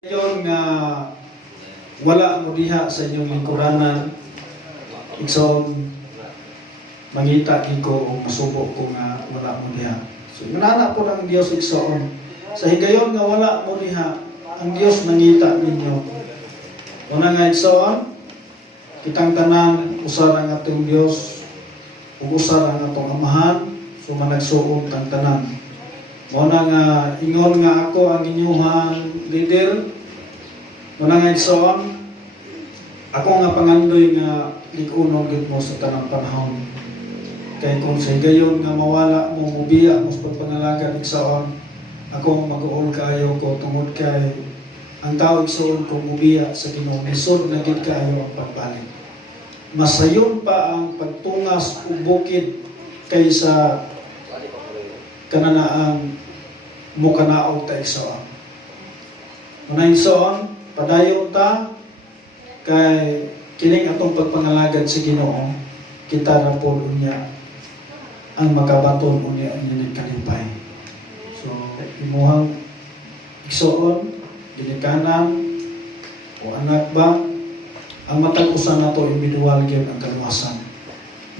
Yon nga wala mo diha sa inyong lingkuranan, igsoon mangita ko o masubok ko nga wala mo diha. So manana po ng Dios igsoon. Sa higayon nga wala mo diha, ang Dios nangita ninyo. Una nga igsoon, kitang tanan usar ang atong Dios, ug usar ang atong amahan, so managsuot ang tanan. Muna nga ingon nga ako ang inyuhang leader. Muna nga igsoon, ako nga pangandoy nga likunon gid mo sa tanang panahon. Kay kung sa gayon nga mawala mo mubiya mo sa pagpangalaga igsoon, ako mag-uol kayo ko tungod kay ang tao igsoon kung mubiya sa Ginoo, lisod na gid kayo ang pagbalik. Masayon pa ang pagtungas ug bukid kaysa kananaang mukanaog ta igsoon. Muna igsoon, padayon ta kay kining atong pagpangalagad sa Ginoo, kita ra po unya ang magabaton unya ang kalipay. So imuhang igsoon, ginikanan o anak ba ang matag-usan nato individual gyud ang kaluwasan.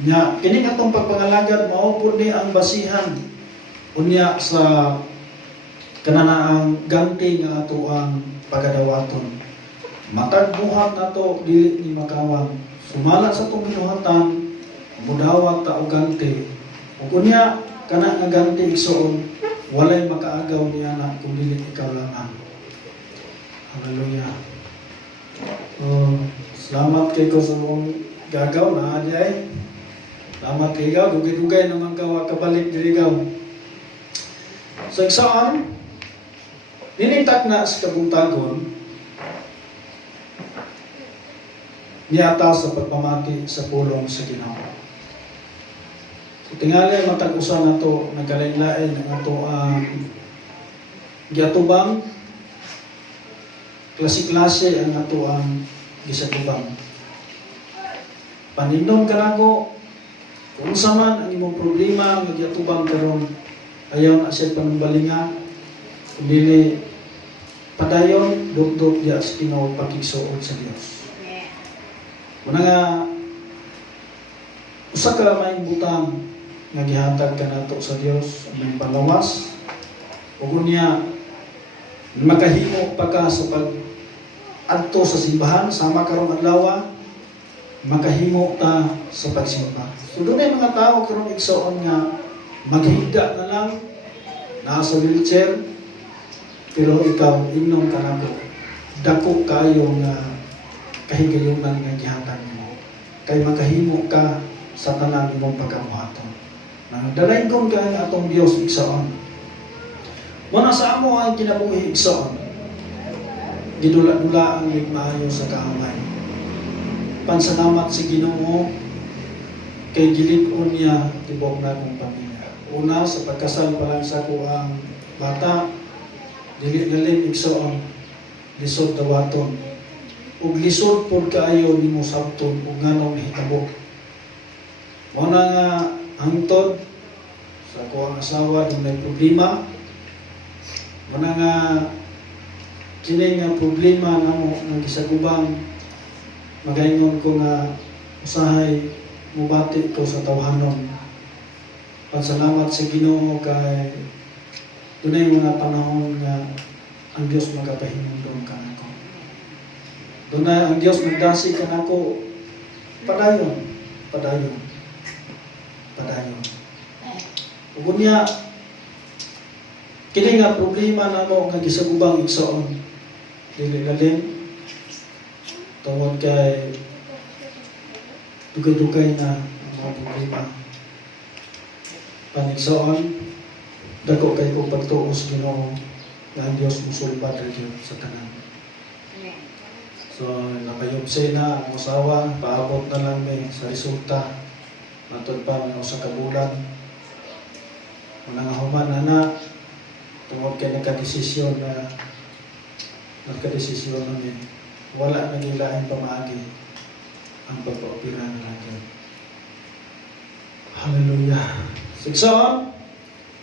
Nya kining atong pagpangalagad mao pud ni ang basihan unya sa kananaang ganti nga ato ang pagadawaton. Matag buhat nato dili ni makawang. Sumala sa itong binuhatan, mudawat ta og ganti. Ug unya kana nga ganti igsoon, walay makaagaw niya na kung dili ikaw lang. Hallelujah. Salamat kay ko sa mong gagaw na ajay. Salamat kay ikaw, dugay-dugay naman ka kabalik diri ikaw. So igsoon, ninitak na sa kabuntagon, niata sa pagpamati sa pulong sa Ginoo. So tingali matag-usan nato nagkalain-lain ang ato ang giatubang, klase-klase ang ato ang gisatubang. Panindong kanago, kung sa man ang imong problema nga giatubang karon, ayaw na siya panumbalinga, kundi padayon, dugdog diya sa Ginoo pagigsuot sa Dios. Muna nga, usa ka may butang nga gihatag ka nato sa Dios, may palawas, ug unya makahimo pa ka sa pag-adto sa simbahan, sama karong adlaw, makahimo ta sa pagsimba. So doon ay mga tao karong igsoon nga maghigda na lang, nasa wheelchair, pero ikaw, inom ka na po. Dako kayo nga kahigayunan nga gihatag mo. Kay makahimo ka sa tanan imong pagkabuhaton. Nagdalain kong ka nga atong Dios igsoon. Muna sa amo ang kinabuhi igsoon, gidula-dula ang maayo sa kaamay. Pansalamat si Ginoo kay gilig-on niya tibok na kong pamilya. Una, sa pagkasal pa lang sa kuang bata, dili-galing igsoon, lisod dawaton. Ug lisod pod kaayo nimo sabton ug nganong nahitabo. Mao na nga hangtod sa kuang asawa dunay problema. Mao na nga kini nga problema namo nga gisagubang magaingon ko nga usahay mubati ko sa tawhanon. Pasalamat sa Ginoo kay dunay mga panahon nga ang Dios magapahinumdom kanako. Dunay ang Dios nagdasi kanako padayon. Ug unya kini nga problema namo nga gisagubang igsoon dili lalim tungod kay dugay-dugay na ang mga problema. Panigsoon, dako kay kong pagtuos Ginoo na ang Diyos musulbad rin sa tanan. So, nakayubsay na ang usawa, paabot na lang may sa resulta. Matod pa ng usa ka bulan. Kung nangahuman na tungod kay nagkadesisyon na wala nang ilaing pamaagi ang pagpaopera na natin. Hallelujah. Igsoon,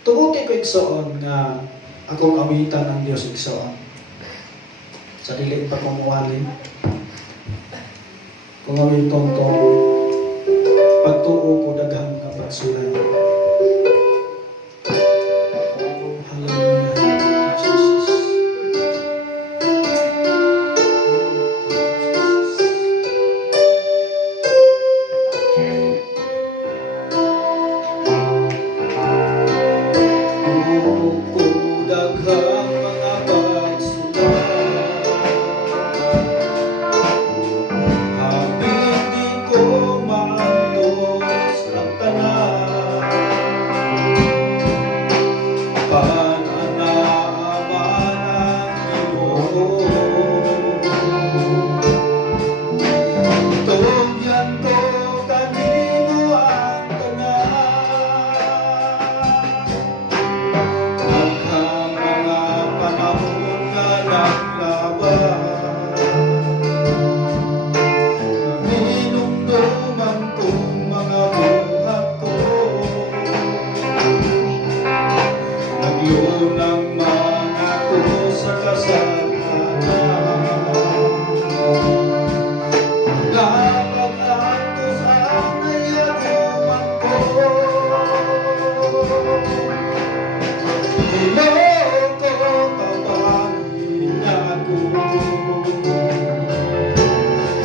tuguti ko igsoon nga akong awitan ng Dios igsoon. sa dili pa kumuwali. Kung amin tongtong, pagtuo ko daghang nga pagsulay. Hallelujah. Jesus.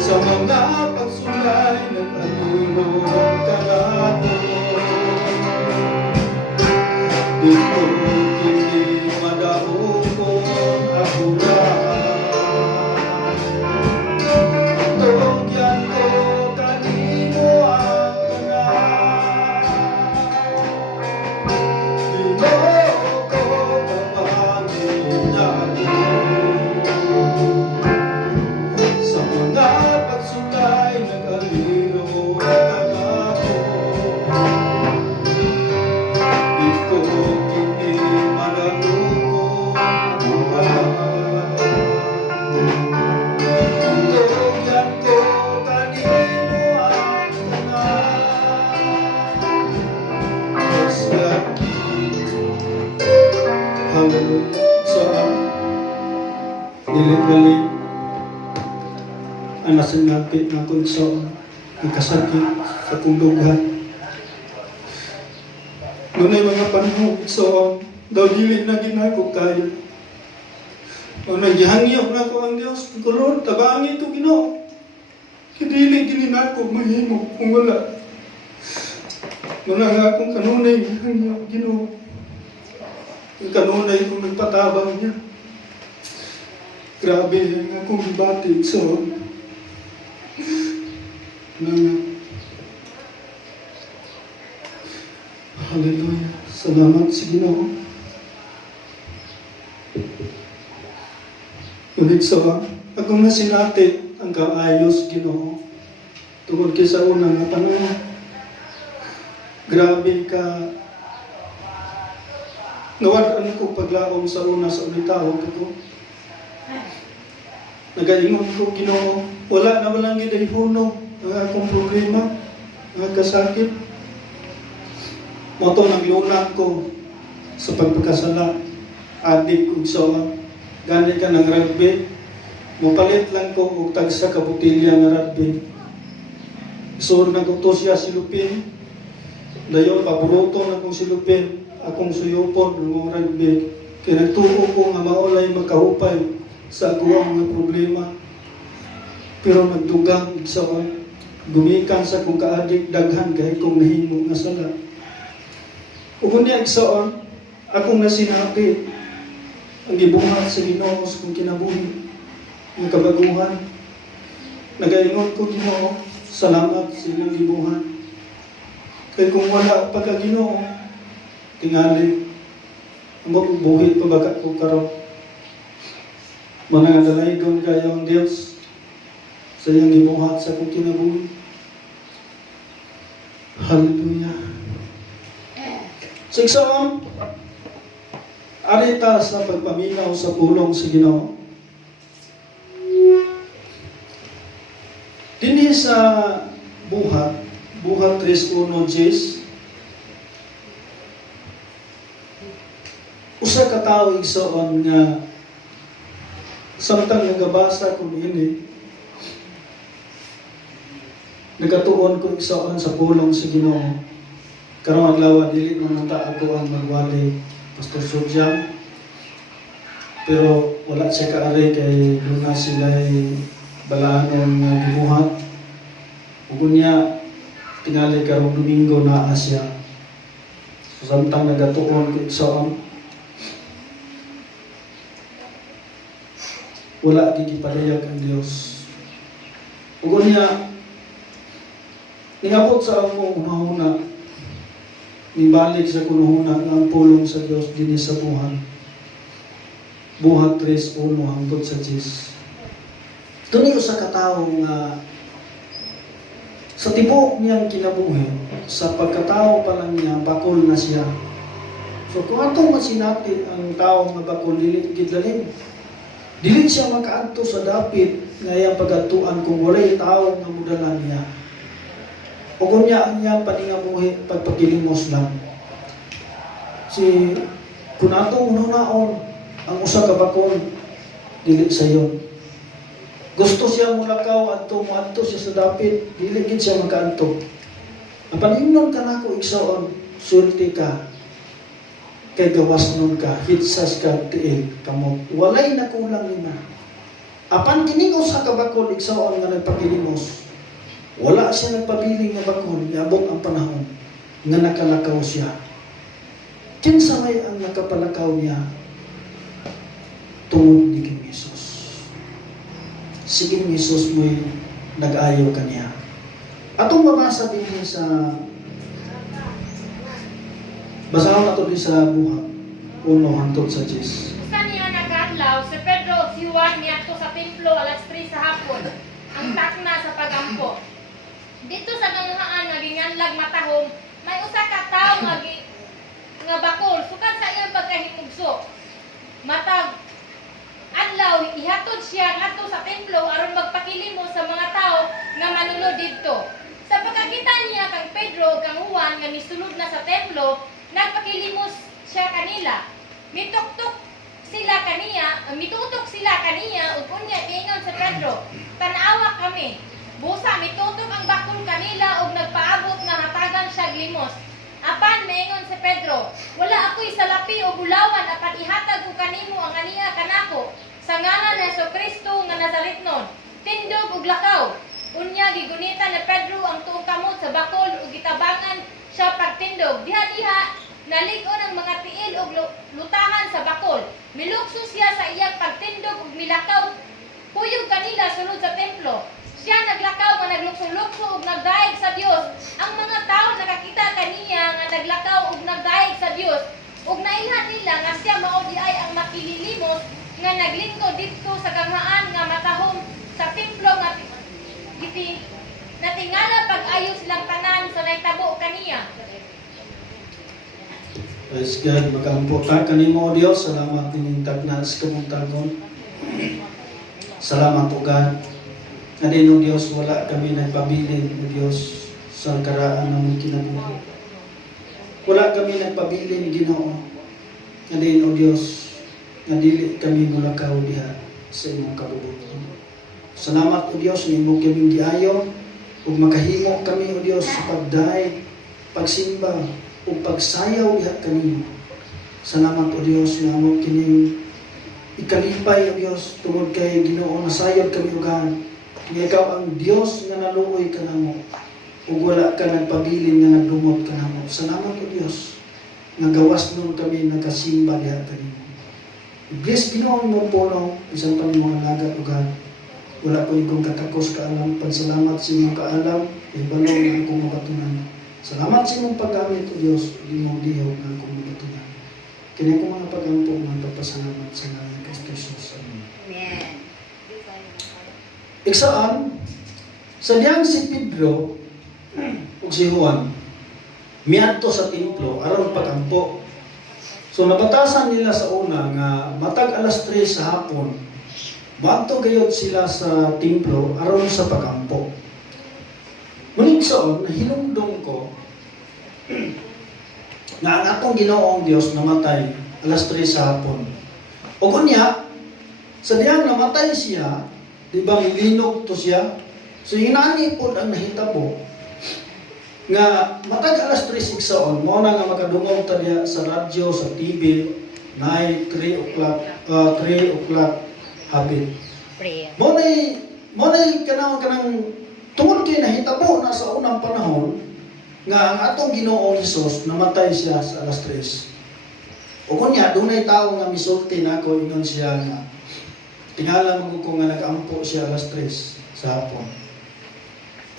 Sa mga pagsulay ng alulong kalato, dito hindi madaupon ako lang. Tugyan ko kanino ang tanan, dito ko papangin ako. Sa mga pagsulay ng alulong kalato, dito hindi madaupon ako lang. Tugyan ko kanino ang tanan. Yes, God. Hallelujah. So, dilit-galit ang nasinapit na kung so nagkasakit sa kundughan. Ngunay mga panahon, so daw dili na ginako kayo. O nagyahangyo na ko ang Diyos, Lord, tabangi ito Ginoo. Dili gininako mahimo kung wala. Muna nga akong kanunay hangyo Ginoo. Yung kanunay kung nagpatabang niya. Grabe ang akong batik, so hallelujah. Salamat sa Ginoo. Ngunit sa akong nasinati ang kaayos Ginoo tungod kay sa unang nga panahon. Grabe ka nawad ko paglaom sa una sa unitawag ko. Nagaingon ko Ginoo, wala na walang gidayhuno ang akong problema, ang kasakit. Moto ng lunan ko sa pagpagkasala, adik kong sawa. Ganit ka ng rugby, mapalit lang ko og tagsa ka butilya ng rugby. Isur na ko to siya silupin, dayon paboruto na kong silupin, akong suyupon ng rugby. Kaya nagtuo ko nga maulay makahupay sa ako mga problema. Pero nagdugang igsaon, gumikan sa kong kaadik daghan kahit kong nahimo nga sala. O kung niya igsaon, akong nasinapi ang gibuhat sa Ginoo sa kong kinabuhi, ang kabaguhan. Nagaingon ko Ginoo, salamat sa inyong gibuhat. Kaya kung wala pa ka Ginoo, tingali, ang buhi pa baga ko karon. Mga dalaygon kayo ang Diyos sa iyong gibuhat sa kong kinabuhi. Hallelujah. So, igsoon, arita sa pagpaminaw sa pulong sa Ginoo. Dinhi sa buhat 3:1 Gs, usa ka tawo igsoon nga Samtang nagabasa ko ini, nagatuon ko isaon sa pulong sa Ginoo. Karong adlaw dili man ta ako ang magwali Pastor Sudyang. Pero wala siya kaari kay luna sila'y balaanon nga gibuhat. Ug unya tingali karong Domingo na Asya. So, samtang nagatuon ko isaon, wala gigipadayag ang Dios. Ug unya ningabot sa akong unahuna, nibalik sa kunahuna ang pulong sa Dios dinhi sa buhat. Buhat 3:1 hangtod sa 10. Tuni usa ka tawo nga sa tibuok niyang kinabuhi, sa pagkatao pa lang niya, bakol na siya. So kung atong masinati ang tao nga bakol, dili gidlalim. Dili siya makaadto sa dapit nga iyang pagatuan kung walay tao nga mudalan niya. O kung niya ang iyang paningabuhi, pagpakilimos lang. Kung atong unaon, ang usa ka bakol, dili sayon. Gusto siya mulakaw adto siya sa dapit, dili gid siya makaadto. Ang paningnon kanako igsoon, sulti ka, kay gawas nun ka, hitsas ka tiil, kamot. Walay nakulang nina. Apan kining usa ka bakol igsoon nga nagpakilimos, wala siya nagpabiling nga bakol, niabot ang panahon nga nakalakaw siya. Kinsa may ang nakapalakaw niya? Tungod ni King Jesus. Si King Jesus mo'y nag-ayaw kaniya. Atong mabasa din sa basahan nato din sa buhat 1 hangtod sa 10. Usa niya nag-adlaw si Pedro ug si Juan niadto sa templo alas 3 sa hapon. Ang takna sa pagampo. Dito sa nangahaan nga ginganlag matahom, may usa ka tawo nga bakol sukad sa iyang pagkahimugso. Matag adlaw ihatod siya ngadto sa templo aron magpakilimo sa mga tao nga manulod didto. Sa pagkakita niya kang Pedro ug kang Juan nga misulod na sa templo, nagpakilimos siya kanila. Mitutok sila kaniya ug unya miingon sa Pedro, "Tan-awa kami." Busa mitutok ang bakol kanila ug nagpaabot nga hatagan siya limos. Apan miingon si Pedro, "Wala ako'y salapi o bulawan apan ihatag ko kanimo ang aniya kanako sa ngalan ni Jesucristo nga Nazaretnon, tindog ug lakaw." Unya gigunita ni Pedro ang tuong kamot sa bakol ug gitabangan siya pagtindog. Diha-diha nalig-on ang mga tiil ug lutahan sa bakol. Milukso siya sa iyang pagtindog ug milakaw kuyog kanila sulod sa templo. Siya naglakaw nga naglukso-lukso ug nagdaig sa Dios. Ang mga tao nakakita kaniya nga naglakaw ug nagdaig sa Dios. Ug nailhan nila nga siya mao di ay ang makililimos nga naglingkod didto sa ganghaan nga matahom sa templo nga natingala pag-ayo silang tanan sa nahitabo kaniya. Praise God, magampo ka kanimo o Dios. Salamat nining tagnas kamong tagon. Salamat o God. Kanino Dios, wala kami nagpabilin o Dios sa karaan ng kinabuhi. Wala kami nagpabilin, Ginoo. Kanino Dios, nga dili kami mulakaw diha sa imong kabubuton. Salamat o Dios, nga imo kaming giayo ug makahimo kami o Dios sa pagdaig, pagsimba ug pagsayaw diha kanimo. Salamat o Dios nga amo kining ikalipay o Dios tungod kay Ginoo nasayod kami ugan. Nga ikaw ang Dios nga naluoy kanamo ug wala ka nagpabilin nga nagdumot kanamo. Salamat o Dios nga gawas nun kami nagasimba diha kanimo. Bless Ginoo mo pulong isang pa mga lagat ugan. Wala ko ikong katakos kaalam, pansalamat sa inyong kaalam, ibalong na akong mabatunan. Salamat sa inyong paggamit o Diyos, hindi mo dihaw na akong mabatunan. Kaya ko mga pagampo, mga papasalamat sa ngalan kay Jesus. Amen. Iksaan, sa diyang si Pedro o si Juan, miadto sa templo, aron pagampo. So nabatasan nila sa una nga matag alas 3 sa hapon, bato gayod sila sa templo aron sa pagampo. Muling soon, nahinumdum ko na ang atong Ginoong Dios namatay alas 3 sa hapon. O kunya, Sa diyang namatay siya, di ba milinog to siya? So inani po ang nahitabo nga matag alas 3 igsoon, mo na nga makadungog ta diya sa radyo, sa TV, na 3 o'clock habit. Mo na kanang tungod kay nahitabo na sa unang panahon nga ang atong Ginoong Hesus namatay siya sa alas 3. O kunya dunay tawo nga misulti nako ingon siya nga tingala mo ko nga nag-ampo siya alas 3 sa hapon.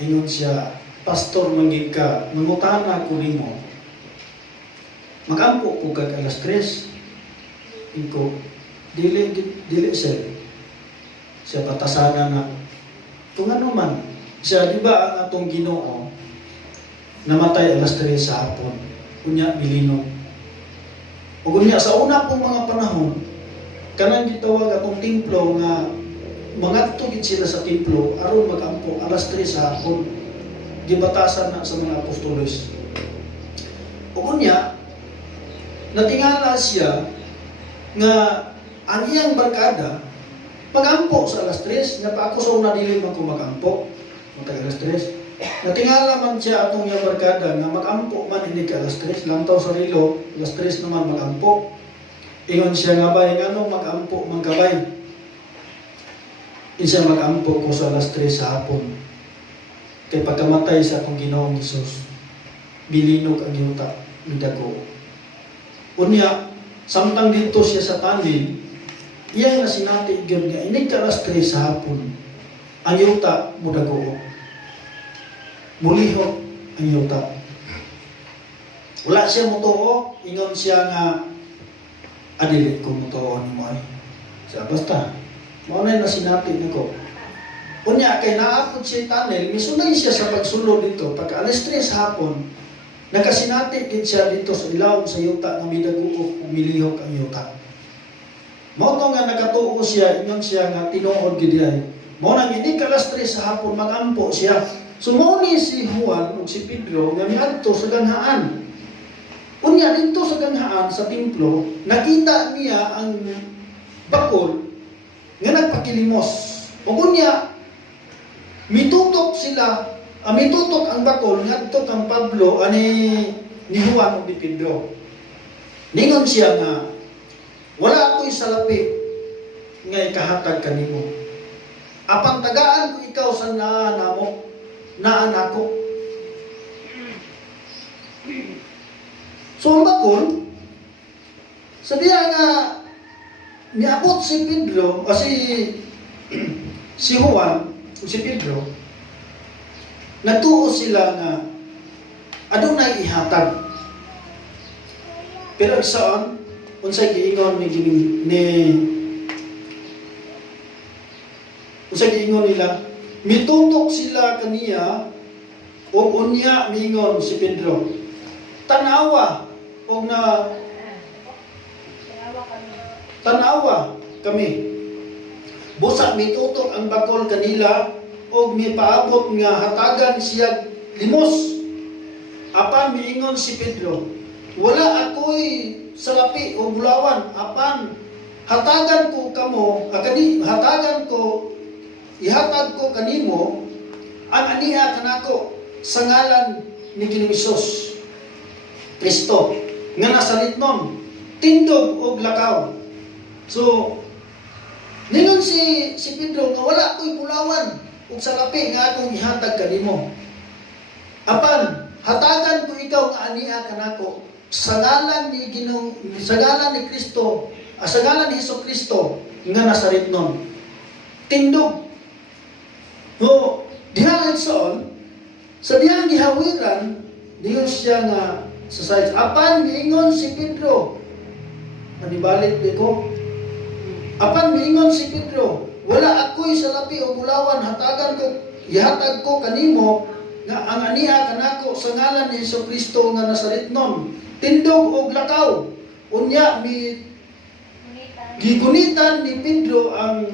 Ingon siya, pastor manggid ka, mangutana ko nimo. Mag-ampo ko kag alas 3. Inko dili sir. Siya patasaga na kung ano man. Siya di ba ang atong Ginoo namatay alas 3 sa hapon. Kunya milino. O kunya sa una pong mga panahon kanang gitawag atong templo nga mangadto gid sila sa templo aron magampo alas 3 sa hapon gibatasan na sa mga apostoles. O kunya natingala siya nga ang iyang barkada magampo sa alas 3 nga pa ako sa una dili man ko magampo matag alas 3. Natingala man siya atong iyang barkada nga magampo man hindi ka alas 3 lantaw sa rilo alas 3 naman magampo. Ingon siya nga bay, ano mag-ampo magkabay. Isa mag-ampo ko sa alas 3 sa hapon. Kay pagkamatay sa akong Ginoong Hesus, bilinog ang yuta, midago. Unya, samtang dito siya sa tanin, iya nga sinati yun nga, inig ka alas 3 sa hapon, ang yuta mudago. Mulihok ang yuta. Wala siya mutuo, ingon siya nga, adili ko mutuon mo ay. Sa basta, maunay na sinapit nako. Unya kay naapod siya tunnel, misunay siya sa pagsulod dito. Pagka alas 3 sa hapon, nakasinati din siya dito sa ilaw sa yuta nga midaguok ug milihok ang yuta. Mao to nga nakatuo siya, ingon siya nga tinuod gid ay. Mao nang hindi ka alas 3 sa hapon magampo siya. Sumuni si Juan ug si Pedro nga miadto sa ganhaan. Unya dito sa ganhaan sa templo, nakita niya ang bakol nga nagpakilimos. O kunya mitutok sila, mitutok ang bakol ngadto kang Pablo ni Juan ug ni Pedro. Ningon siya nga wala ako'y salapi nga ikahatag kanimo. Apang tagaan ko ikaw sa naanamo, naanako. So ang bakol, sabiha nga niabot si Pedro, o si Juan, o si Pedro, natuo sila nga adunay ihatag. Pero saan, unsay giingon unsay giingon nila, mitutok sila kaniya, o unya miingon si Pedro, tanawa, o na tanawa kami. Busa mitutok ang bakol kanila o mipaabot nga hatagan siya limos. Apan miingon si Pedro, wala ako'y salapi o bulawan. Apan hatagan ko kamo, hatagan ko, ihatag ko kanimo ang aniha kanako sa ngalan ni Ginoong Hesus Kristo nga nasaritnon tindog og lakaw. So ningon si Pedro nga wala ko'y bulawan ug salapi nga akong ihatag kanimo. Apan hatagan ko ikaw nga aniha kanako sa ngalan ni Kristo, sa ngalan ni Hesus Kristo nga nasaritnon tindog. So diha son sa diyang gihawiran diyon siya nga sa sides. Apan miingon si Pedro, manibalik di ko. Apan miingon si Pedro, wala ako'y salapi o bulawan, ihatag ko kanimo nga ang aniha kanako sa ngalan ni Hesus Kristo nga nasaritnon tindog og lakaw. Unya gigunitan ni Pedro ang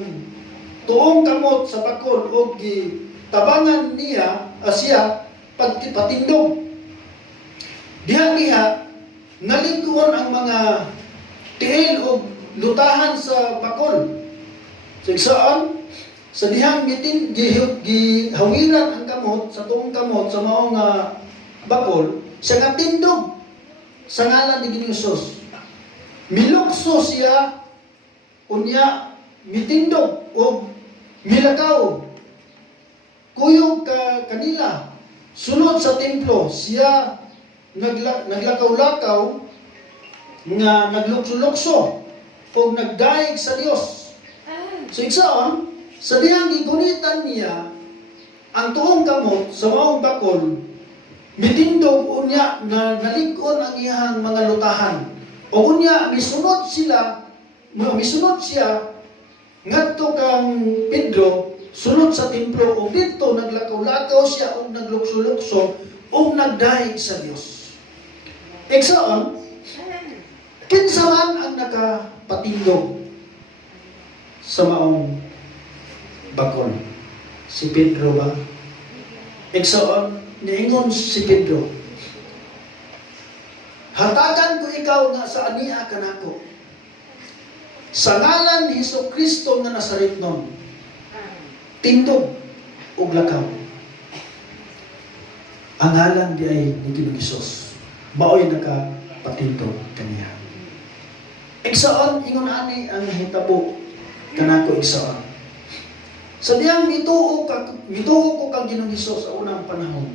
tuong kamot sa bakol o gitabangan niya siya patindog. Diha nalingkuhan ang mga tiil o lutahan sa bakol. So igsoon, sa dihang gihawiran ang kamot, sa tuong kamot, sa maong bakol, siya nga tindog sa ngalan ni Ginoong Hesus. Milukso siya, unya, mitindog o milakaw. Kuyog kanila, sunod sa templo, siya naglakaw-lakaw, nga naglukso-lukso, o nagdaig sa Dios. So igsoon, sa diyang gigunitan niya, ang tuong kamot sa maong bakol, mitindog unya na nalikon ang iyang mga lutahan. O unya, misunod siya, ngadto kang Pedro, sunod sa templo, o dito naglakaw-lakaw siya, o naglukso-lukso, o nagdaig sa Dios. Igsoon, kinsa man ang nakapatindog sa maong bakol? Si Pedro ba? Igsoon, niingon si Pedro, hatagan ko ikaw nga sa ania kanako, sa ngalan ni Hesukristo nga Nazaretnon, tindog ug lakaw. Ang ngalan di ay ni Ginoong Hesus, maoy nakapatindog kaniya. Igsoon, ingon ani ang hitabo kanako igsoon. Sa diyang mituo ko kang Ginoong Hesus sa unang panahon,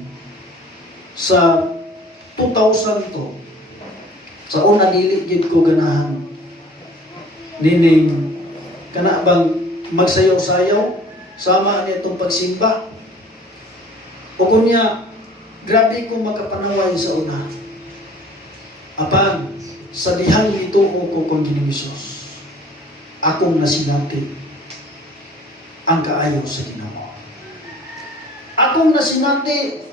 sa 2002, sa una dili gid ko ganahan nining kana bang magsayaw-sayaw sama ni itong pagsimba, o kunya grabe kong makapanaway sa una. Apan sa dihang mituo ko kang Ginoong Hesus, akong nasinati ang kaayo sa Ginoo. Akong nasinati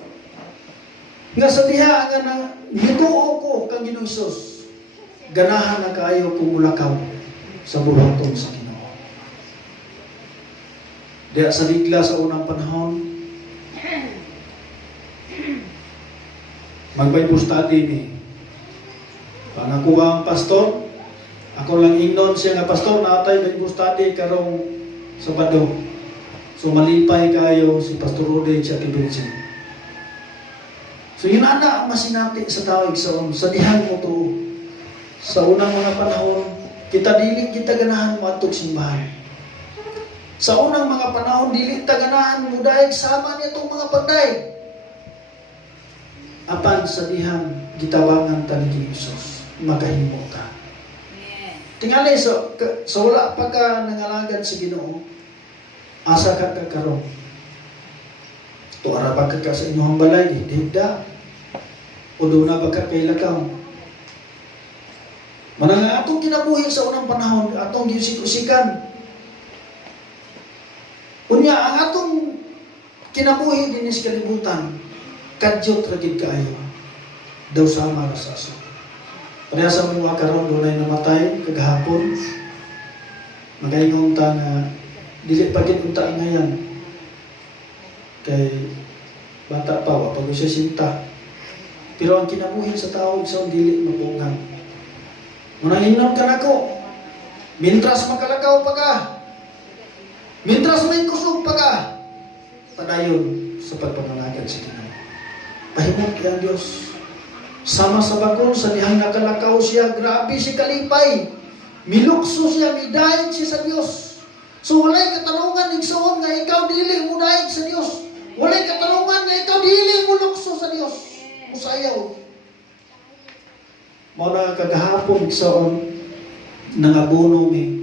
nga sa diha nga na mituo ko kang Ginoong Hesus, ganahan na kaayo kong mulakaw sa buhaton sa Ginoo. Diya sa ligla sa unang panahon, mag-Bible study ni pangako ang pastor. Ako lang ingnon siya nga pastor, natay Bible study karong Sabado. So malipay kayo si Pastor Rode siya kibinsin. So yun ang masinati sa tawag sa dihan mo to. Sa unang mga panahon, kita dili kita ganahan mo atong simbahan. Sa unang mga panahon, dili ta ganahan mo dahil sama niya itong mga pagday. Apan sa dihang gitawangan ta ni Jesus, makahimo ka. Tingali sa wala pa ka nangalagad sa Ginoo, asa ka karon. Tuara ba ka sa inyong balay, dihda, o doon na ba ka kay lakaw. Manang atong kinabuhi sa unang panahon, atong giusik-usikan. Unya, ang atong kinabuhi din sa kalibutan, kadyot ragid kaayo, daw sama sa aso. Parehasa mga karon doon ay namatay kagahapon. Magaingong ta na dili pa gid unta ngayon. Kay bata pa wa pag siya sinta. Pero ang kinabuhi sa tao sa dili mapungan. Mananginom ka nako. Mintras makalakaw pa ka. Mintras may kusog pa ka. Padayon sa pagpamanagan sa Ginoo. Pahimok ang Dios. Sama sa bakol, sa dihang nakalakaw siya, grabe si kalipay. Milukso siya, midaig siya sa Diyos. So walay katanungan igsoon nga ikaw dili mo daig sa Diyos. Walay katanungan nga ikaw dili mo lukso sa Diyos. Musayaw. Muna kagahapon igsoon, nangabuno mi.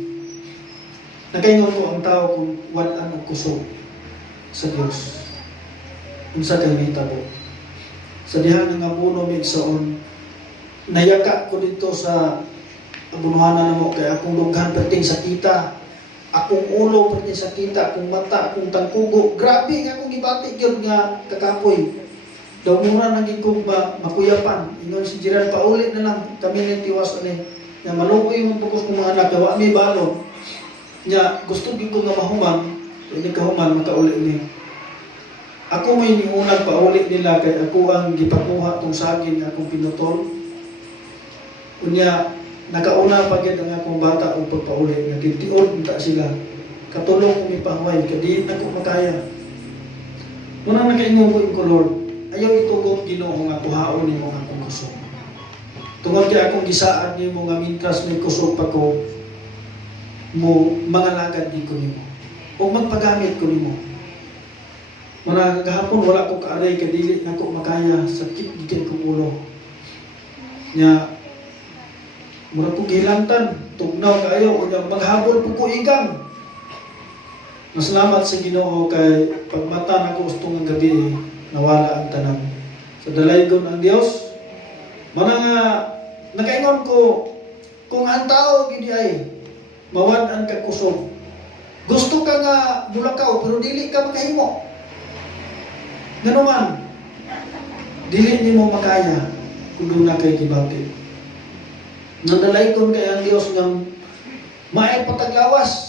Nakaingon ko ang tao kung wala ang kusog sa Diyos. Unsa kay mahitabo. Sa dihang nga puno migsoon, nayaka ko dito sa abunuhanan na mo, kaya akong lughan perting sakita, akong ulo perting sakita, akong mata, akong tangkugo, grabe nga akong ibati yun nga kakapoy. Daw muna naging kong makuyapan. Ingon si Jiran, paulit na lang kami ng tiwas ani. Nga malukoy yung pukos ng mga anak, gawa may balon. Nga gusto din ko nga mahuman, hindi kahuman, makaulit ni. Ako may niunag paulit nila kay ako ang gipakuha tong saging akong pinutol. Unya nakauna pa gyud ang akong bata og pagpaulit nga tintiod unta sila. katulong ko ipahaway, kadi na ko makaya. Muna nakaingon ko Lord, ayaw itugong Ginoo nga kuhaon nimo nga akong kusog. Tungod kay akong gisaad nimo nga mintras may kusog pa ko, mo mangalagad di ko nimo. O magpagamit ko nimo. Muna gahapon wala ko kaaray kadili na ko makaya, sakit gigay kong ulo. Nya mura ko gilantan, tugnaw kayo, o maghabol po ko igang. Masalamat sa Ginoo kay pagmata na ko ustong ang gabi, nawala ang tanan. Sa dalaygon ang Dios, mana nga nakaingon ko, kung ang tao gidi ay mawad-an ka kusog, gusto ka nga bulakaw pero dili ka makahimo. Ganuman, dili nimo makaya kung doon na kay gibati. Nandalaykon kay ang Dios nga maay pataglawas.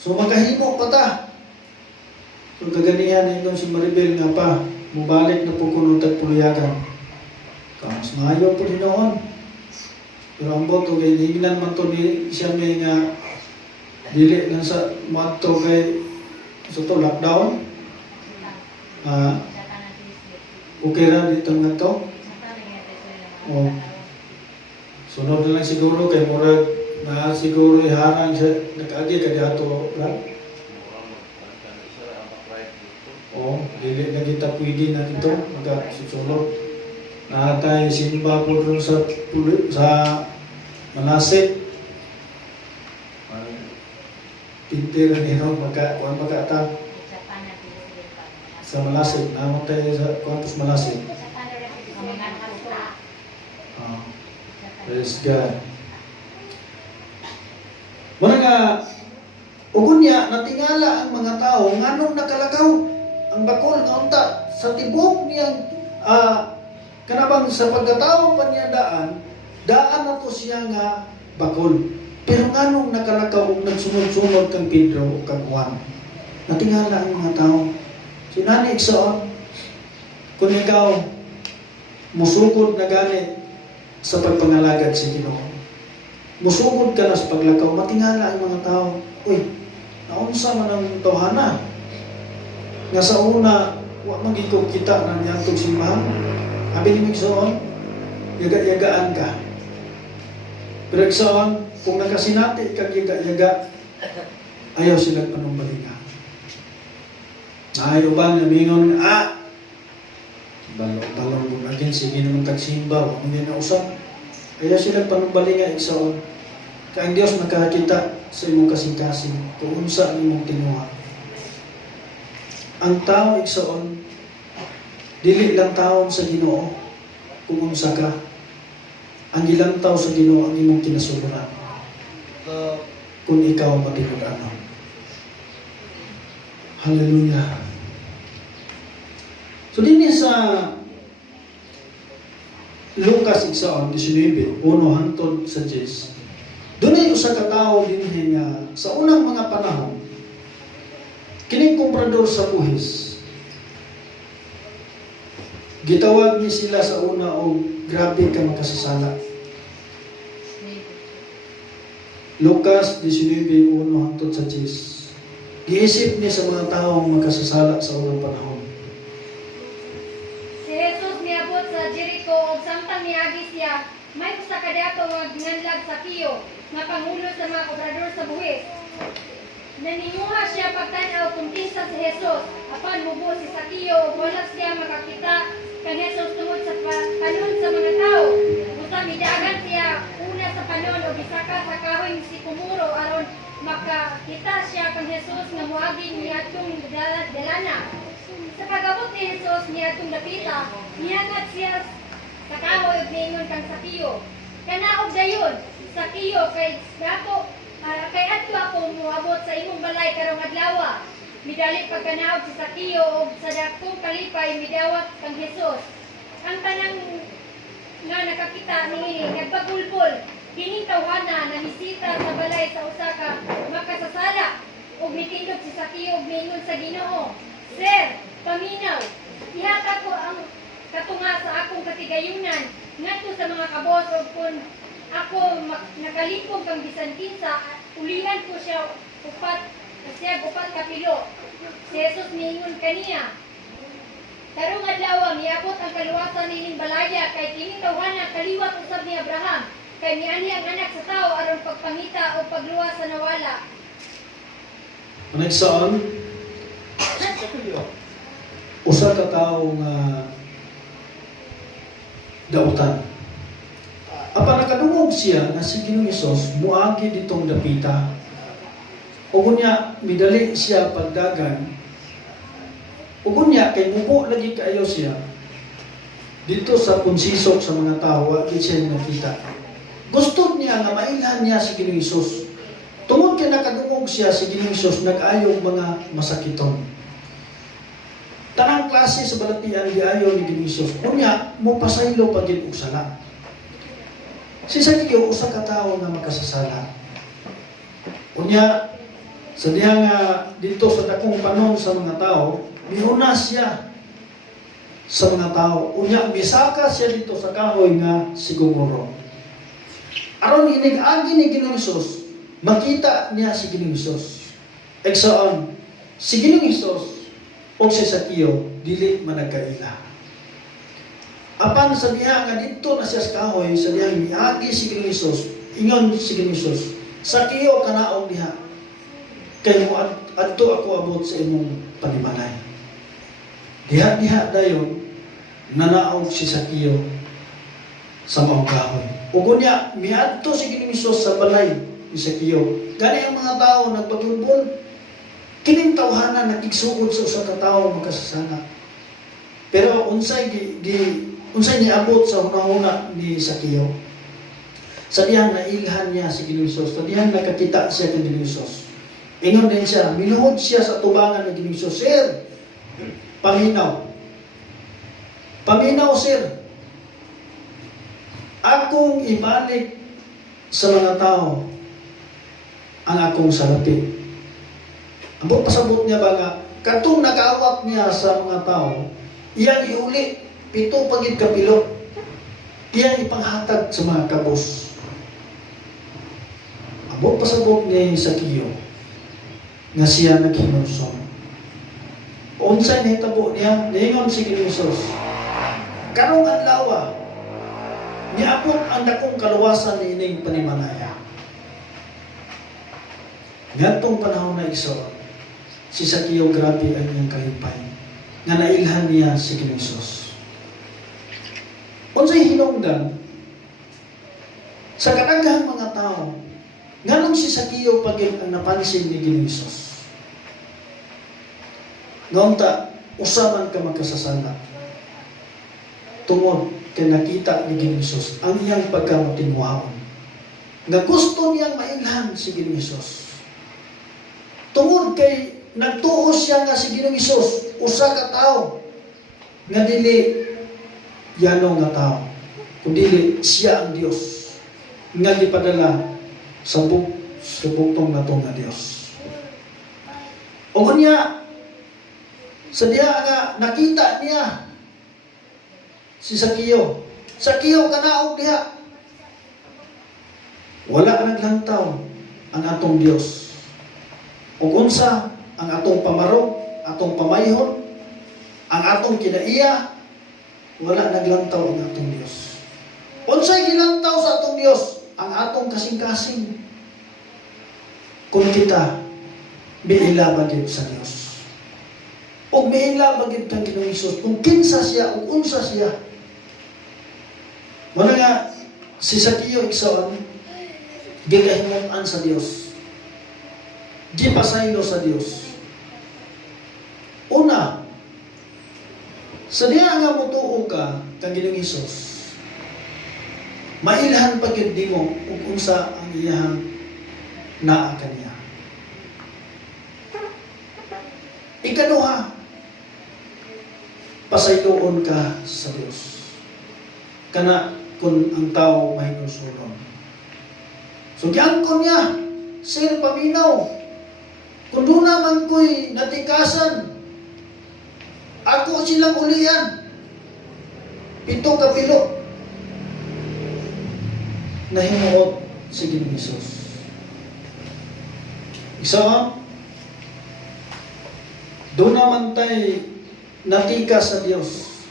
So magahimo pa ta. So kaganihan itong si Maribel nga pa, mubalik na po kuno tagpuliyagan. Kamas maayo po rin noon. Pero ang boto kay hingnan man to ni siya may nga dili lang sa mato kay sa to lockdown. Okay ra dito nga to. Oh. Sunod na lang siguro kay murag na siguro iharang siya nakaagi kadi ato lang. Oh, dili na kita pwede na dito maga susunod. Natay simba po dun sa Manasik. Pintir ni no magkata sa Manasik, namatay sa Campus Manasik. Praise God. Muna nga, ugon niya, natingala ang mga tao, nganong nakalakaw ang bakol nga unta sa tibok niyang kanabang sa pagkatao pa niya daan na to siya nga bakol. Pero nganong nakalakaw ug nagsunod-sunod kang Pedro o kang Juan. Natingala ang mga tao. Sinani iksoon, kung ikaw musukod na gani sa pagpangalagad sa Ginoo, musugod ka na sa paglakaw, matingala ang mga tao. Uy, naunsa man ang tawhana? Nga sa una, wa magiging kita na niyantog simbahan. Abi ni Migsoon, yaga-yagaan ka. Pero Igsoon, kung nakasinati kag yaga-yaga, ayaw silang panumbalinga. Ay, uban, namingon, balong again, sige naman tagsimba, hindi na usap. Kaya sila panumbalinga Igsoon. Kaya ang Diyos nakakita sa imong kasing-kasing kung unsa ang imong tinuha. Ang tao Igsoon, dili lang taon sa Ginoo kung unsa ka. Ang ilang tao sa Ginoo ang imong kinasuburan. Kung ikaw matinud-ano. Hallelujah. So din sa Lucas 19, 1 hangtod sa 10. Doon ay usa ka tawo dinhi nga sa unang mga panahon kining komprador sa buhis. Gitawag ni sila sa una og grabe ka makasasala. Lucas 19, 1 hangtod sa 10. Giisip niya sa mga taong makasasala sa unang panahon. Si Jesus niabot sa Jericho ug samtang niagi siya, may usa ka dato nga ginganlag sa kiyo nga pangulo sa mga kobrador sa buhis. Nanimuha siya pagtanaw kung kinsa si Jesus, apan mubo si Sakio ug wala siya makakita kang Jesus tungod sa panon sa mga tao. Busa midagan siya una sa panon ug isaka sa kahoy si kumuro aron makakita siya kang Jesus nga moagi niadtong dalana. Sa pag-abot ni Jesus niadtong lapita, niangat siya sa kahoy ug niingon kang Sakio, kanaog dayon Sakio kay dato kay adto ako moabot sa imong balay karong adlaw. Midali pagkanaog si Sakio ug sa dakong kalipay midawat kang Jesus. Ang tanang nga nakakita niini nagpagulpol kining tawhana na bisita sa balay sa usa ka makasasala ug mitindog si Sakio ug miingon sa Ginoo, Sir, paminaw, ihatag ko ang katunga sa akong katigayunan ngadto sa mga kabos ug kun ako nakalipong kang bisan kinsa, ulihan ko siya upat Siya upat kapilo. Si Jesus miingon kaniya. Karong adlaw miabot ang kaluwasan nining balaya kay kining tawhana kaliwat usab ni Abraham. Kay niani ang anak sa tao aron pagpangita o pagluwas sa nawala. Managsaon, usa ka tawo nga dautan. Apa nakadungog siya nga si Ginoong Hesus muagi ditong dapita. Ug unya midali siya pagdagan. Ug unya kay mubo lagi kaayo siya. Dito sa punsisok sa mga tao wa gid siya nakita. Gusto niya nga mailhan niya si Ginoong Hesus. Tungod kay nakadungog siya si Ginoong Hesus nag-ayo mga masakiton. Tanang klase sa balatian giayo ni Ginoong Hesus. Unya mo pasaylo pagid og sala. Si Sakyo usa ka tawo nga makasasala. Unya sa diha nga dito sa dakong panon sa mga tao, miuna siya sa mga tao. Unya misaka siya dito sa kahoy nga siguro. Aron inig-agi ni Ginoong Hesus, makita niya si Ginoong Hesus. Exaon, si Ginoong Hesus o si Sakyo dili managkaila. Apan sa diha nga dito na siya sa kahoy, sa diha miagi si Ginoong Hesus, ingon si Ginoong Hesus, Sakyo kanaog diha. Kay mo adto ako abot sa imong panimalay. Diha dayon nanaog si Sakyo sa maong kahoy. Ug unya miadto si Ginoong Hesus sa balay ni Sakyo. Gani ang mga tao nagpagulbol. Kining tawhana nakigsuod sa usa ka tawo makasasana. Pero unsay niabot sa hunahuna ni Sakyo. Sa diyang nailhan niya si Ginoong Hesus, sa diyang nakakita siya kay Ginoong Hesus. Ingon din siya, minuhod siya sa tubangan ng Ginoong Hesus, Sir, paminaw. Paminaw, Sir. Akong ibalik sa mga tao ang akong salapi. Ambot pasabot niya ba nga, katong nakaawat niya sa mga tao, iyang iuli, 7 pagid kapilo. Iyang ipanghatag sa mga kabos. Ambot pasabot ni Sakyo, nga siya naghinulsong. Unsay nahitabo niya, niingon si Ginoong Hesus, karong adlaw niabot ang dakong kaluwasan ni ining panimalaya. Ngadtong panahon na igsoon, si Sakyo grabe ang iyang kalipay, nga nailhan niya si Ginoong Hesus. Unsay hinungdan sa kadaghan mga tao, nganong si Sakyo pagig ang napansin ni Ginoong Hesus. Ngaunta, usaman ka magkasasala. Tungod kay nakita ni Ginoong Hesus ang iyang pagkamatinuhaon. Nga gusto niyang mailhan si Ginoong Hesus. Tungod kay nagtuo siya nga si Ginoong Hesus, usa ka tao nga dili yano nga tao, kundi siya ang Dios nga gipadala sa bugtong nato nga Dios. O kunya sa diha nga nakita niya si Sakyo. Sakyo kanaog diha. Wala naglantaw ang atong Dios. Ug unsa ang atong pamarog, atong pamayhon, ang atong kinaiya, wala naglantaw ang atong Dios. Unsay gilantaw sa atong Dios? Ang atong kasing-kasing. Kung kita biila bagid sa Dios. O biila bagid kang Ginoong Hesus kung kinsa siya o unsa siya. Wala nga si Sakyo igsoon gigahimutan sa Dios. Gipasaylo sa Dios. Una, sa diha nga mutuo ka kang Ginoong Hesus, mailhan pagid nimo kung unsa ang iyang naa kaniya. Ikaduha, pasayloon ka sa Dios. Kana kung ang tao mahinulsulon. So giangkon niya, Sir, paminaw. Kung doon naman ko'y natikasan, ako silang ulian. 7 kapilo. Nahimuot si Ginoong Hesus. Isa, Doon naman tayo natika sa Dios.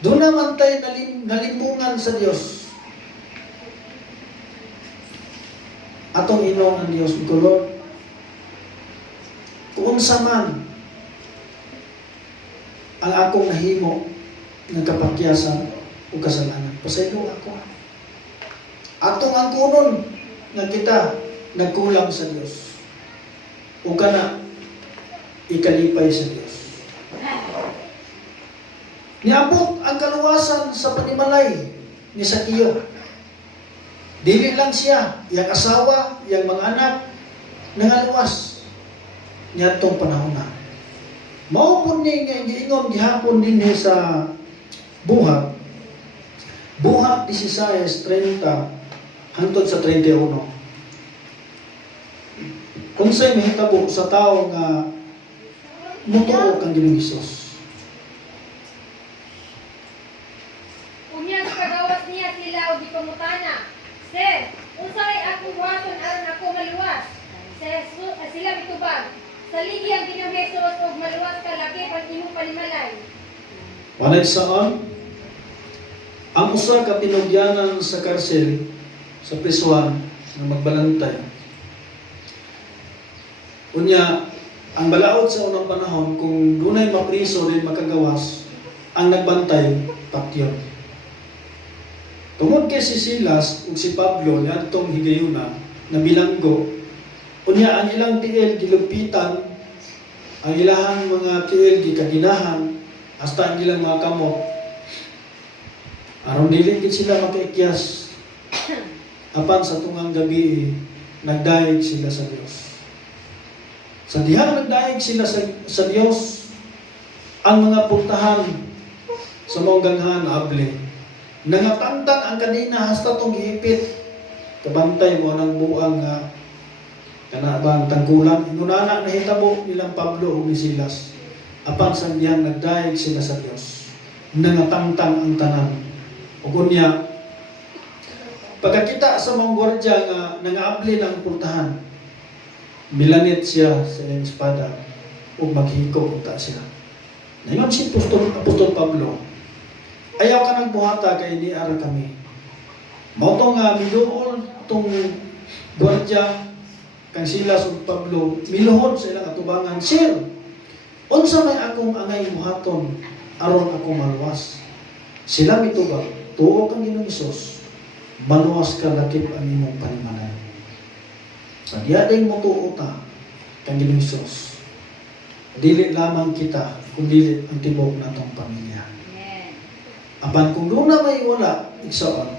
Doon naman tayo nalimbungan sa Dios. Atong inong ang Dios ko, Lord, kung sa man ang akong nahimo ng kapakyasan o kasalanan, pasaylo ako. Atong ang kunon nga kita nagkulang sa Dios. O kana ikalipay sa Dios. Niabot ang kaluwasan sa panimalay ni Sakyo. Dili lang siya, yang asawa, yang mga anak, nangaluwas niya itong panahon na. Maupon ni nga giingon gihapon din sa buhat. Buhat 16:30 hangtod sa 31. Kung sa'y mahitabo sa tao nga mutuo kang Ginoong Hesus. Unya kagawas niya sila og gipangutana. Sir, unsay akong buhaton aron ako maluwas? Sila mitubag. Saligi ang Ginoong Hesus og maluwas ka laki pag imong panimalay. Walay saon, ang usa ka tinugyanan sa karsel sa prisuhan nga magbalantay. Unya, ang balaod sa unang panahon, kung dunay mapriso rin makagawas, ang nagbantay, patyon. Tungod kay si Silas ug si Pablo niadtong higayuna na bilanggo, unya ang ilang tiil gilugpitan, ang ilang mga tiil gikaginahan, hasta ang ilang mga kamot, aron dili gid sila makaikyas. Apan sa tungang gabi, nagdaig sila sa Dios. Sa dihang nagdaig sila sa Dios, ang mga puntahan sa mga ganghan able. Nangatangtang ang kanina hasta tong giipit. Kabantay mo ng buang kanabang tangkulan. Inunana na hitabo nilang Pablo o ni Silas. Apan sa dihang nagdaig sila sa Dios. Nangatangtang ang tanan. O kunya, pagkakita sa mga gwardya nga nangaabli ng puntahan, milanit siya sa iyang espada o maghiko unta siya. Ngayon si Apostol Pablo, ayaw ka ng buhata kay di ara kami. Mao nga miduol tong gwardya kang Silas ug Pablo miluhod sa ilang atubangan, Sir, unsa may akong angay buhaton aron ako maluwas? Sila mitubag, tuo kang Ginoong Hesus, maluwas ka lakip ang imong panimalay. Sa diading mo tuo ta kang Ginoong Hesus, dili lamang kita, kundi ang tibok natong pamilya. Apan kung doon na may wala, iksaon,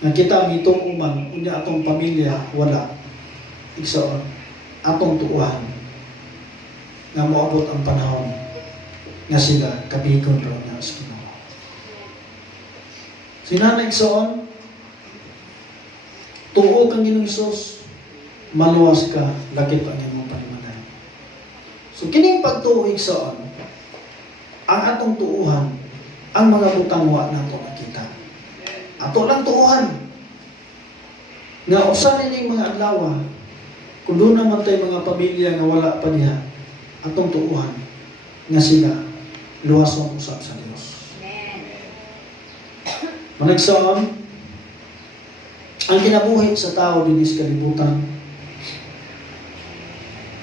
nga kita mitong uman, unya atong pamilya, wala, iksaon, atong tuuhan, nga moabot ang panahon, nga sila, kabigon raw na sa Ginoo. Sinana iksaon, tuo kang Ginoong Hesus, maluwas ka, lakip ang imong panimalay. So, kining pagtuo iksaon, ang atong tuuhan, ang mga butangwa na ito nakita. Ato lang tuuhan. Nga usan nining mga adlaw, kung doon naman tayo mga pamilya nga wala pa niya, atong tuuhan, nga sila luwasong usap sa Dios. Managsaon, ang kinabuhi sa tao din is kalibutan,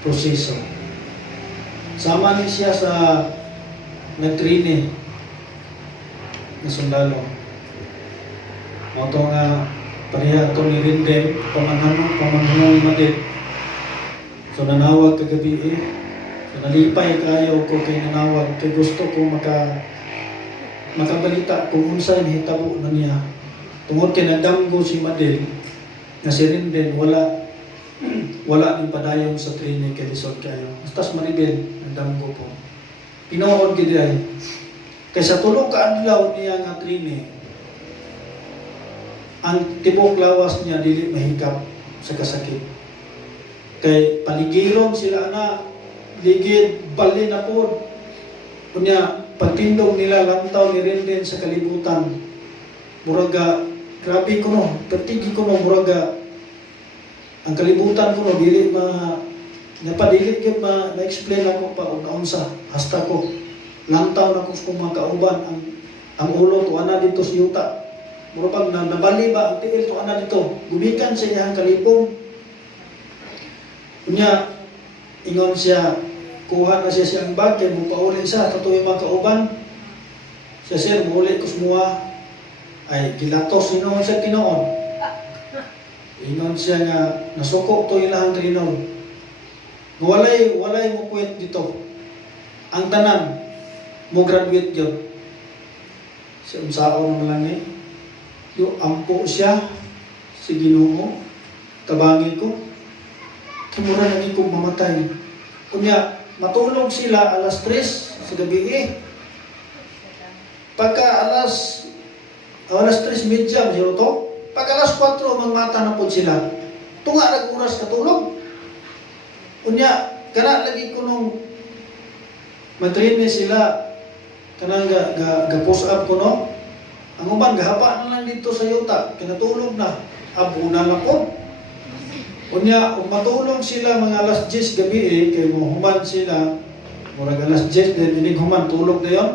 proseso. Sama ni siya sa nagtrine na sundalo. Moto nga pareha ito ni Rinden, pamanhanong madit. So nanawag kagabi So nalipay kayo ko kay nanawag, kay gusto ko makabalita kung unsay hitabo na niya. Tungod kay nagdamgo si Madel, nga si Rinden wala ning padayon sa training kay lisod kayo. Bastas Maribel, nagdamgo po. Pinood gid ay kay sa tulo ka adlaw niya nga training, ang tibok lawas niya dili mahikap sa kasakit. Kay paligiron sila na ligid bali na pod. Kunya pagtindog nila lantaw ni Rinden sa kalibutan. Muraga grabe ko no, pertigi ko no muraga ang kalibutan ko no dili napadili gyud na-explain ako pa og naunsa hasta ko lantaw na ko sa mga kauban ang ulo to ana dito sa yuta. Mura pag nabali ba ang tiil to ana dito, gumikan sa iyang kalipong. Unya ingon siya, kuha na siya siyang bag, kaya mupauli siya, katuloy mga kauban. Siya sir, muuli ko sumuha, ay gilatos, inoon siya kinoon. Ingon siya nga, nasuko to ilang trinol. Walay mo puwet dito. Ang tanan, mo graduate yun. Siya unsao naman lang yung ampo siya, si Ginoo, tabangi ko. Kimura naging kong mamatay. Kunya, matulog sila alas 3 sa gabi Pagka alas 3:30, zero to. Pagka alas 4, mangmata na po sila. Tunga nag-uras katulog. Kunya, kana lagi ko nung matrine sila, kanang ga-post up ko no. Ang uban, gahapa na lang dito sa yuta. Kinatulog na. Abuna na po. Kunya, kung matulog sila mga alas 10 gabi kaya human sila, murag alas 10, then human tulog na yun.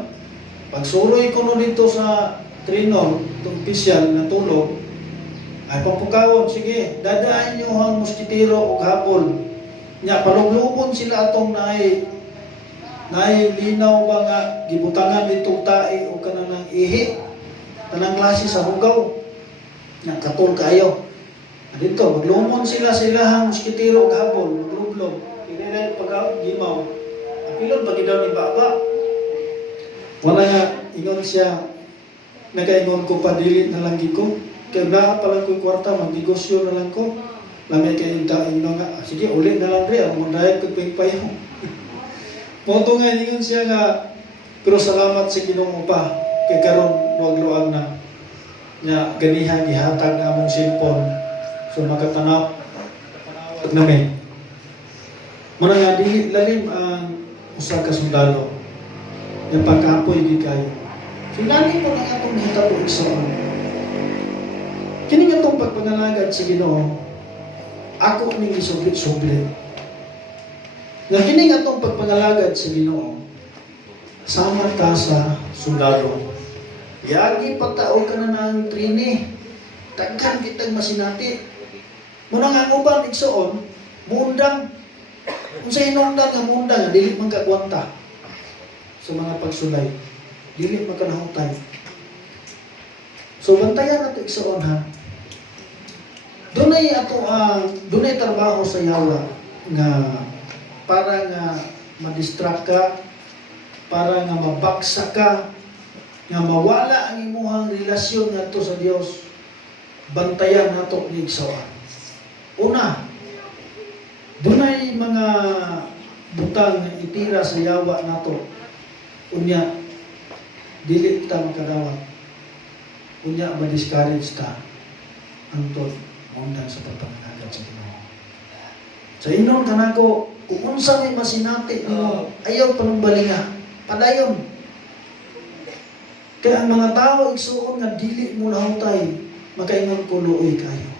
Pag suroy ko no dito sa Trinor, itong opisyal na tulog, ay pampukawon, sige, dadaan nyo ang muskitero o hapon. Nya, paluglubon sila atong linaw ba nga, gibutangan ditong tae o kanang ihi, tanang klase sa hugaw. Nya, katol kayo. Dito, maglumon sila hang muskitero gahapon, maglublog. Kinailan pag-gimaw. Apilon, pag daw ni Baba. Wala nga, ingon siya, nagaingon ko padilit na lang ko. Kaya na pala ko yung kwarta, mag-negosyo na lang ko. Lamay kayo yung nga, sige, ulit na lang rin, ang mundayag ko payo. Moto nga, ingon siya nga, pero salamat sa Ginoo pa, kay karon wag luag na. Nya, ganihan, ihatag na among cellphone. So magkatanaw namin. Muna nga, di lalim ang usa ka sundalo. Yung pagkapoy di kayo. So lalim po nga itong nahitabo igsoon. Kini nga itong pagpangalagad sa Ginoo, ako ning isublit-sublit. Nga kini nga itong pagpangalagad sa Ginoo, sama ta sa sundalo. Yagi pagtao ka na ng trini, tagkan kitang masinati. Muna nga uban igsoon, muundang. Kung sa hinungdan nga muundang, dili man kagwanta sa mga pagsulay. Dili man kanahutay. So bantayan nato igsoon ha. Dunay trabaho sa yawa nga para nga ma-distract ka, para nga mabaksa ka, nga mawala ang imuhang relasyon nato sa Dios. Bantayan nato ni igsoon. Una, dunay mga butang nga itira sa yawa nato. Unya, dili ta makadawat. Unya, ma-discourage ta. Antod, mundan sa pagpangagad sa Ginoo. Sa inon kanako, kung unsa may masinati mo, ayaw panumbalinga, padayon. Kaya ang mga tao igsuon nga dili mo lahutay, makaingon ko luoy kayo.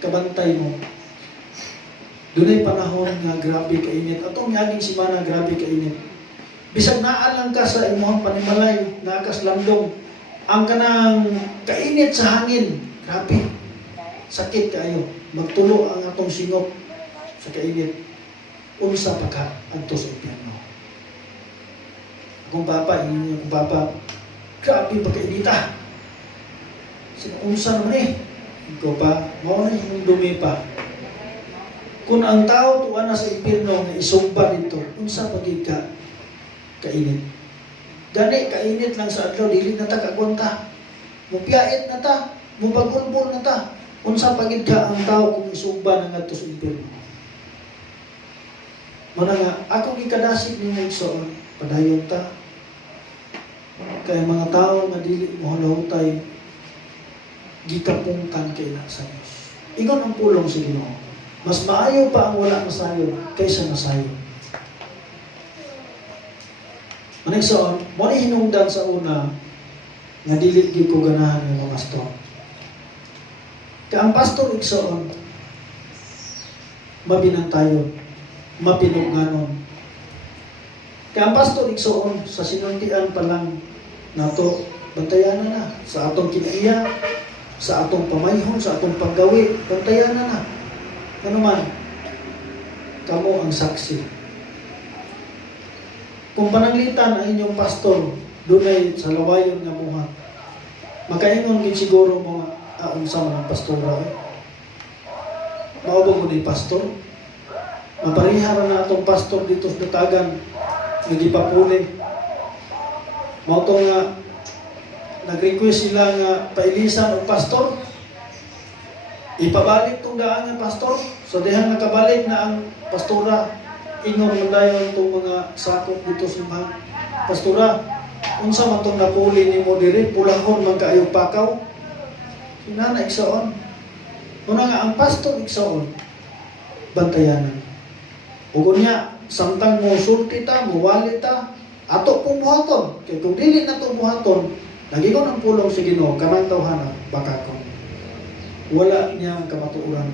Kabantay mo. Dunay panahon nga grabe kainit. Atong yaging simana grabe kainit. Bisag naalang ka sa imong panimalay, nakas landong. Ang kanang kainit sa hangin, grabe. Sakit kayo. Magtulo ang atong singop sa kainit. Unsa pa ka adto sa impyerno. Akong papa, akong papa, grabe pagkainita. Unsa naman ikaw pa, mauna yung dumi pa. Kung ang tao tuwa na sa impyerno nga isumpa dito, unsa pagid ka kainit. Gani kainit lang sa adlaw, dili na ta kagwanta. Mupiyait na ta, mupagulbol na ta. Unsa pagid ka ang tao kung isumpa na ngadto sa impyerno. Muna nga, ako gikadasig ni igsoon, padayon ta. Kaya mga tao nga dili mo halawtay, gikapungkan kay na sa Diyos. Igon ang pulong sa Ginoo. Mas maayo pa ang wala masayon kaysa masayon. Manigsoon, mo ni hinungdan sa una nga dili gyud ko ganahan nga pastor. Kaya ang pastor igsoon, mabinantayon, mapinugnanon. Kaya ang pastor igsoon sa sinuntian pa lang nato bantayan na sa atong kinaiya, sa atong pamayhon, sa atong paggawi, bantayan na. Ano man, kamo ang saksi. Kung pananglitan ang inyong pastor, dunay sa lawayon nga buhat. Makaingon gid siguro mga unsa man ang pastora. Mao ba mo ni pastor? Maparihara na atong pastor dito sa Datagan, nagipapuli. Mao to nga nag-request sila nga pailisan og pastor. Ipabalik tong daan nga pastor. So dihang nakabalik na ang pastora, ingon man dayon tong mga sakop dito sa mga pastora. Unsa man tong napuli nimo diri, pulahon man kaayo pakaw. Kinana igsoon. Una nga ang pastor igsoon, bantayanan. Ug unya samtang mo sulti ta, muwali ta, ato pong buhaton. Kay kung dili na to buhaton, nagingon ang pulong si Ginoo kanang tawhana bakakon. Wala niya ang kamatuoran.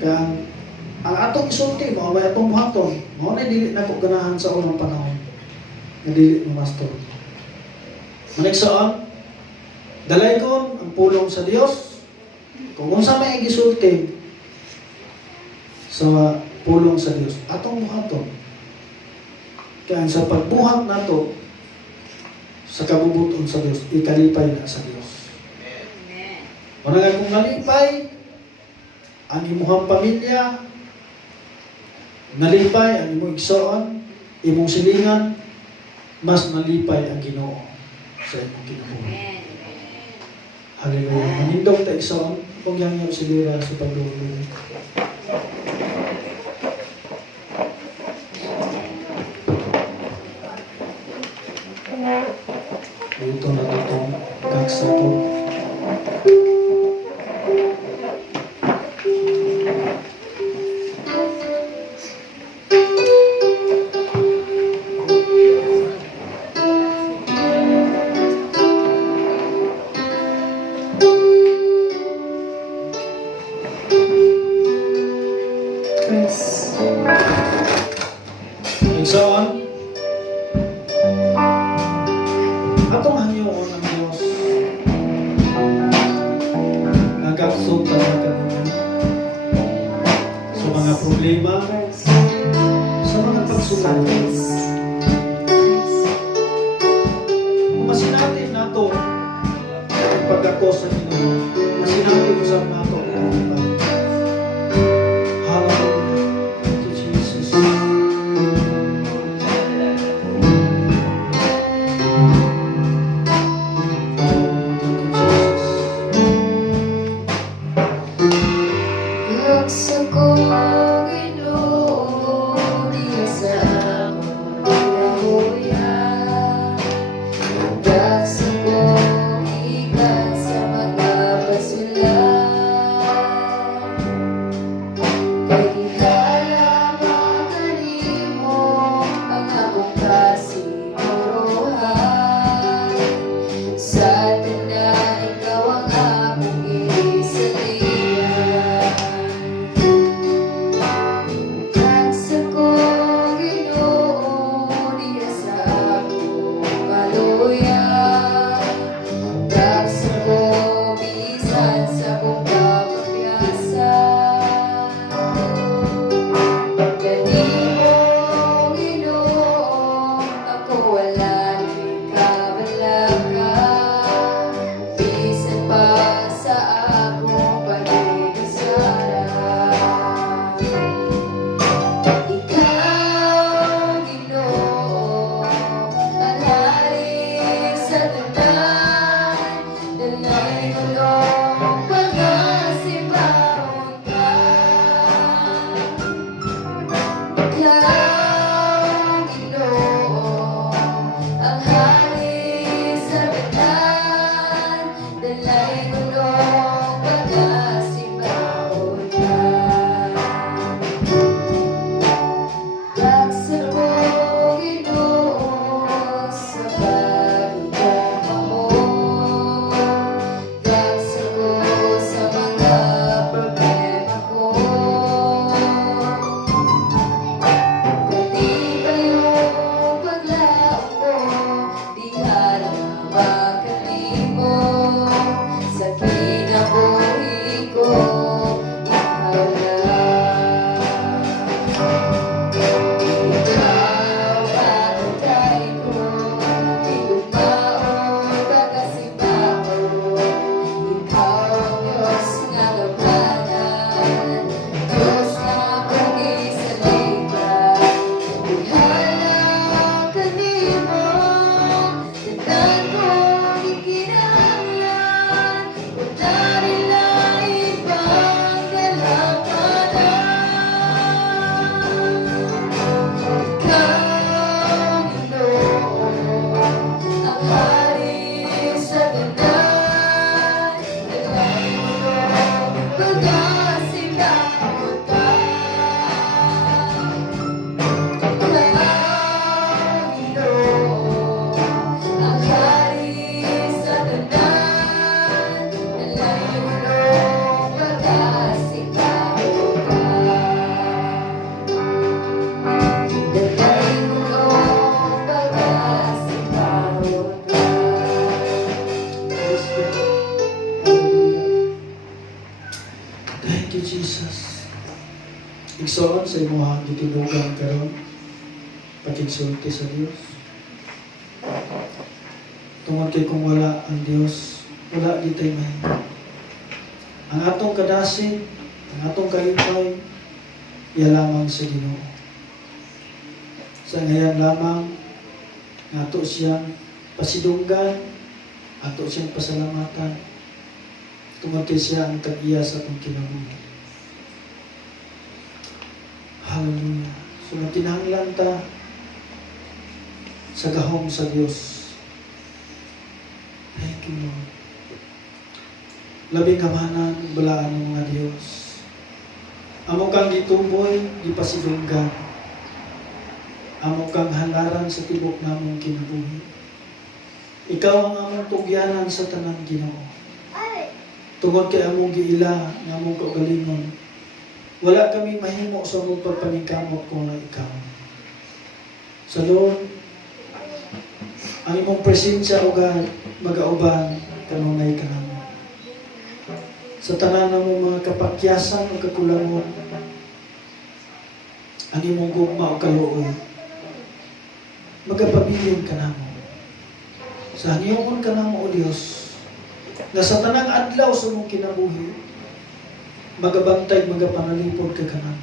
Kaya ang atong isulti mao may atong buhaton, mao na dili na ko ganahan sa unang panahon. Nga dili mo pastor. Manigsoon, dalaygon ang pulong sa Dios. Kung unsa may gisulti sa pulong sa Dios, atong buhaton. Kaya sa pagbuhat nato sa kabubuton sa Dios, ikalipay na sa Dios. Amen. Nga kung nalipay ang imuhang pamilya, nalipay ang imong igsoon, imong silingan, mas nalipay ang Ginoo sa imong kinabuhi. Hallelujah. Manindog ta igsoon, kung yang yung silira sa pagdulong. Dito na itong gagsa to. Igsoon, atong hanyoon ang Diyos nagagsog na kanina sa mga problema, sa mga pagsulat. Kung masinatin nato ang pagkako sa Ginoo, masinatin usap nato ang pagkako. Hallelujah. Thank you, Jesus. Sa ko, ikaw sa mga basulan. karon sa imong gitinugan karon pakigsulti sa Dios. Tungod kay kung wala ang Dios, wala gitay mahimo. Ang atong kadasin, ang atong kalipay, iya lamang sa Ginoo. Sa ngayon lamang, ato siyang pasidunggan, ato siyang pasalamatan, tungod kay siya ang tag-iya sa atong kinabuhi. Hallelujah. So magkinahanglan ta sa gahom sa Dios. Thank you, Lord. Labing kamahanan, balaan ng mga Diyos. Amo kang gituboy, gipasidunggan. Amo kang halaran sa tibok namong kinabuhi. Ikaw ang among tugyanan sa tanang Ginoo. Tungod kay among giila, ng among kaugalingon, wala kami mahimo sa among pagpaningkamot kung na ikaw. Sa Lord, ang imong presensya o magauban, kanunay ka naman. Sa tanan ng mga kapakyasan o kakulangon, ang imong gugma o kaluoy, magapabilin ka naman. Sa hangyoon ka naman, O Diyos, na sa tanang adlaw sa mong kinabuhi, magabantay, magapanalipod ka naman.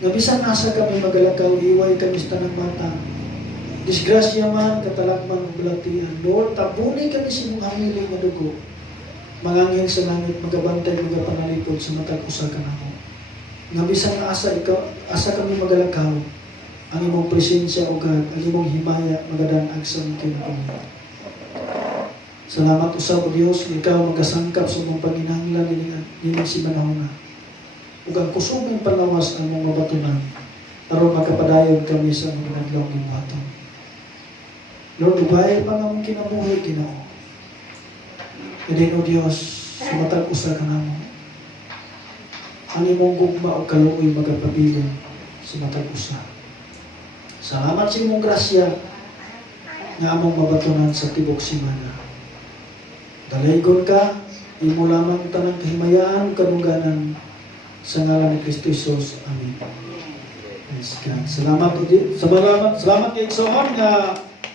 Nga bisan asa kami magalakaw, iway kami sa tanang mata, disgrasya man, katalagman o balatian, Lord, tabuni kami sa mong hamiling na dugo, mangangin sa langit, magabantay, magapanalipod sa matag usa ka namo. Nga bisan asa kami magalakaw, ang imong presensya o God, ang imong himaya, magadanag sa mong kinabuhi. Salamat usab o Dios, ikaw magasangkap sa mong panginahanglan nini si manahona. Ug ang kusoging palawas ang mong mabatunan, aron makapadayon kami sa mga adlaw gibuhaton. Lord, ubay pa nga mong kinabuhi, Ginoo. Kadin o Dios, sumatag usa ka namo. Ang imong gugma o kaluoy magapabilin sumatag usa. Salamat sa imong grasya nga among mabatunan sa tibok simana. Dalaygon ka, imo lamang tanang kahimayaan kadungganan sa ngalan ni Kristo Jesus. Amen. Praise God. Salamat kay Igsoon nga